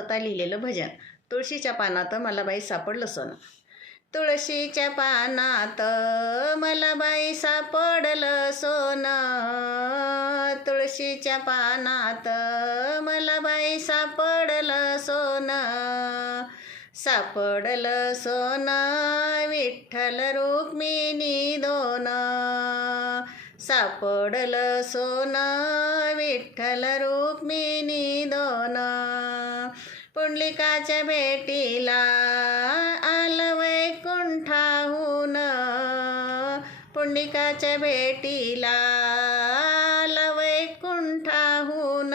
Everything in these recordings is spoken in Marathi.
स्वतः लिहिलेलं भजन. तुळशीच्या पानात मला बाई सापडलं सोनं. तुळशीच्या पानात मला बाई सापडलं सोनं. तुळशीच्या पानात मला बाई सापडलं सोनं. सापडलं सोनं विठ्ठल रुक्मिणी दोन. सापडलं सोनं विठ्ठल रुक्मिणी दोन. पुंडलिकाच्या भेटीला आलं वैकुंठाहून पुंडलिकाच्या भेटीला आलं वैकुंठाहून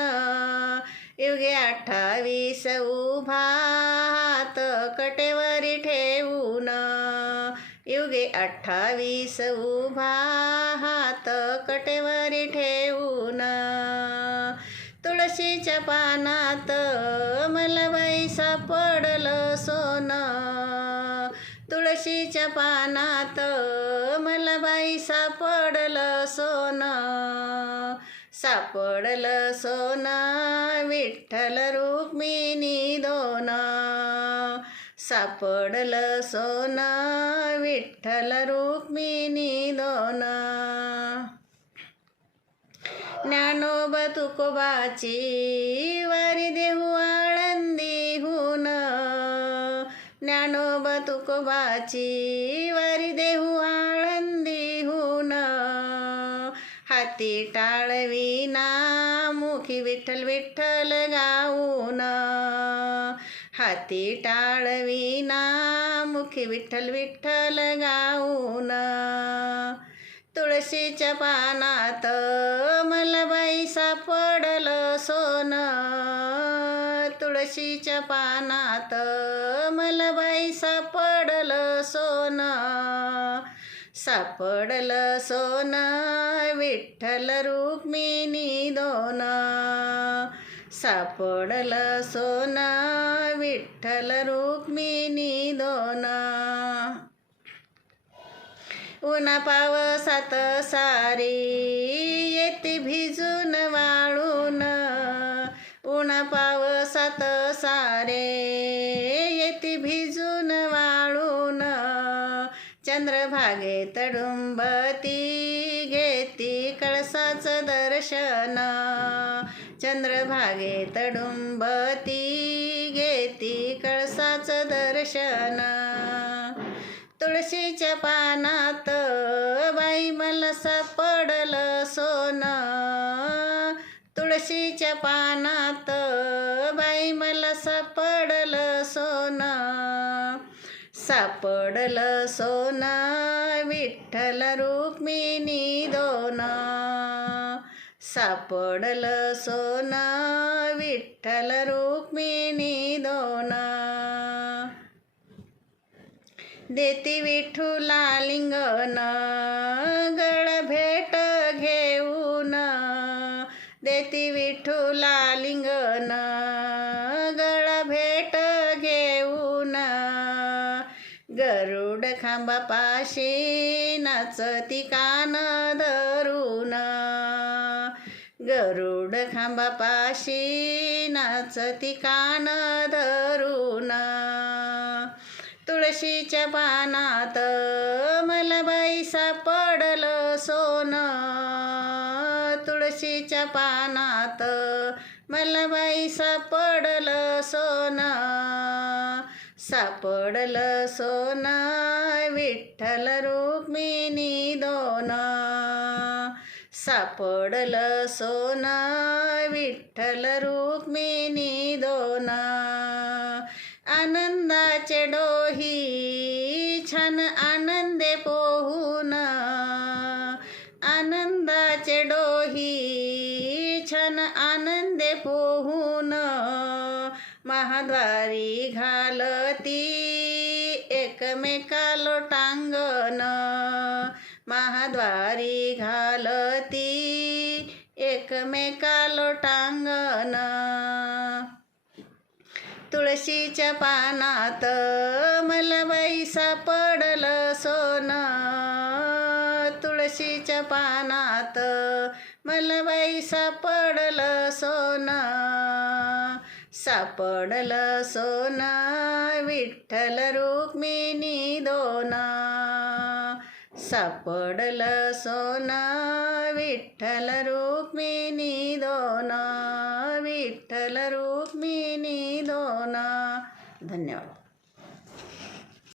युगे अठ्ठावीस उभात कटेवरी ठेवून. युगे अठ्ठावीस उभात हात कटेवरी ठेवून. तुळशीच्या पानात सापडलं सोनं. तुळशीच्या पानात मला बाई सापडलं सोनं. सापडलं सोनं विठ्ठल रुक्मिणी दोन. सापडलं सोनं विठ्ठल रुक्मिणी दोन. ज्ञानोब तुकोबाची वारी देहू तुकोबाची वारी देहू आळंदीहून हाती टाळविना मुखी विठ्ठल विठ्ठल गाऊन. हाती टाळविना मुखी विठ्ठल विठ्ठल गाऊन. तुळशीच्या पानात मला बाई सापडलं सोनं. तुळशीच्या पानात मलबाई सापडलं सोनं. सापडलं सोनं विठ्ठल रुक्मिणी दोन. सापडलं सोनं विठ्ठल रुक्मिणी दोन. उन्हा पावसात सारी येते भिजून वाळून. पावसात सारे. येते भिजून वाळून. चंद्रभागे तडुंबती. घेती कळसाचं दर्शन. चंद्रभागे तडुंबती. घेती कळसाचं दर्शन. तुळशीच्या पानात बाई मला सापडलं सोनं. तुळशीच्या पानात बाई मला सापडलं सोनं. सापडलं सोनं विठ्ठल रुक्मिणी दोन. सापडलं सोनं विठ्ठल रुक्मिणी दोन. देती विठुला लिंगन गळ भेट देती विठुला लिंगन गळ भेट घेऊन. गरुड खांबापाशी नाचती कान धरून. गरुड खांबापाशी नाचती कान धरून. तुळशीच्या पानात मला बाई सापडलं सोनं. तुळशीच्या पानात मला बाई सापडलं सोनं. सापडलं सोनं विठ्ठल रुक्मिणी दोन. सापडलं सोनं विठ्ठल रुक्मिणी दोन. आनंदाचे डोही छान आनंदे पो पोहून महाद्वारी घालती. एकमेका लोटांगण महाद्वारी घालती. एकमेका लोटांगण तुळशीच्या पानात मला बैसा पडलं सोनं. तुळशीच्या पानात मला बाई सापडलं सोनं. सापडलं सोनं विठ्ठल रुक्मिणी दोना. सापडलं सोना विठ्ठल रुक्मिणी दोना. विठ्ठल रुक्मिणी दोना. धन्यवाद.